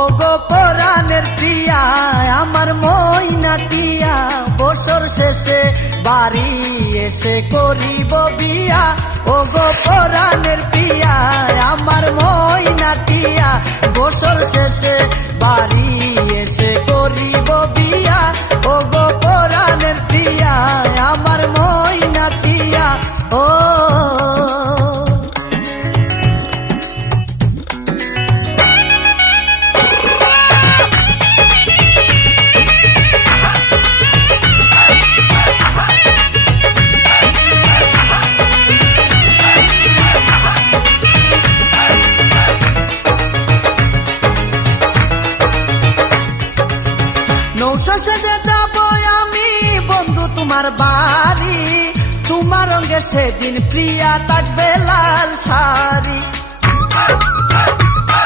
ওগো পরাণের প্রিয়া আমার ময়না টিয়া, বছর শেষে বাড়ি এসে করিব বিয়া। ওগো পরাণের প্রিয়া আমার ময়না টিয়া, বছর শেষে বাড়ি এসে করিব বিয়া। ওগো পরাণের প্রিয়া আমার ময়না টিয়া। ও নৌশাসে যাব আমি বন্ধু তোমার বাড়ি, তোমার রঙে সেদিন প্রিয়া থাকবে লাল শাড়ি।